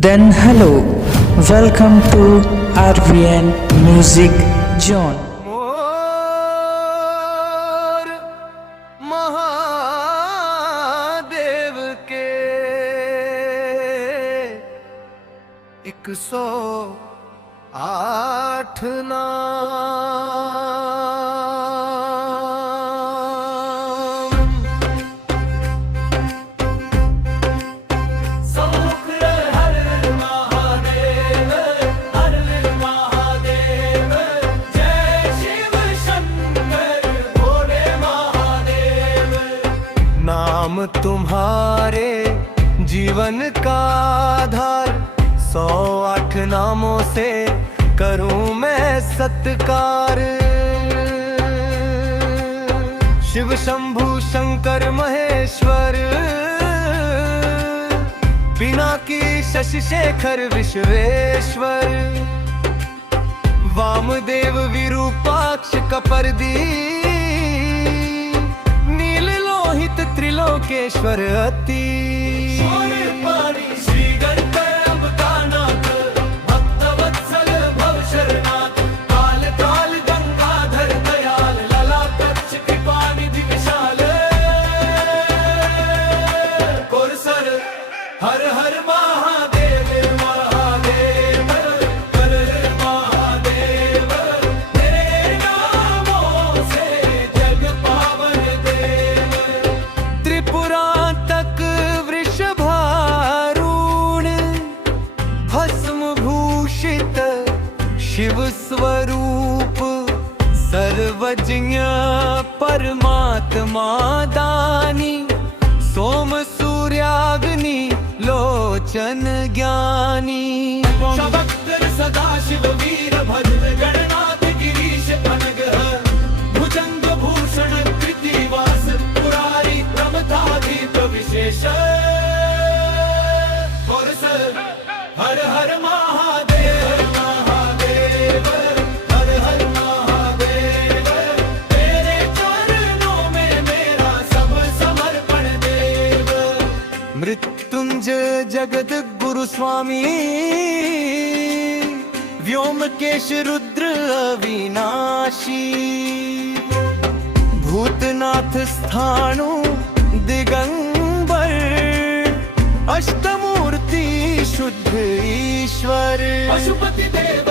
Then hello, welcome to RVN Music Zone. मोर महादेव के 108 नाम। सौख हर महादेव, हर महादेव, जय शिव शंकर भोले महादेव। नाम तुम्हारे जीवन का आधार, 108 नामों से करूं मैं सत्कार। शिव शंभु शंकर महेश्वर, पिनाकी शशि शेखर विश्वेश्वर। वामदेव विरूपाक्ष कपर्दी, नील लोहित त्रिलोकेश्वर अति। पाणी श्री गणकर अम्बकानाथ, भक्तवत्सल भवशरनाथ, काल काल गंगाधर दयाल, ललाटक्ष कृपानिधि विशाल। कोरसर हर हर महादेव महादेव, हर हर महादेव। तेरे नामों से जग पावन देव। त्रिपुरांतक वृषभारूढ़, भस्म भूषित शिव स्वरूप। सर्वज्ञ परमात्मा दानी, सोम सूर्याग्नि लोचन ज्ञानी। शबक्तर सदाशिव वीर भद्र, गणनाथ गिरीश अनग। भुजंग भूषण कृतिवास, पुरारी प्रमथादीप विशेष। कोरसर हर हर महादेव महादेव, हर हर महादेव। तेरे चरणों में मेरा सब समर्पण देव। मृत्युंजय जगद गुरु स्वामी, व्योमकेश रुद्र अविनाशी। भूतनाथ स्थाणु दिगंबर, अष्टमूर्ति शुद्ध ईश्वर। पशुपति देव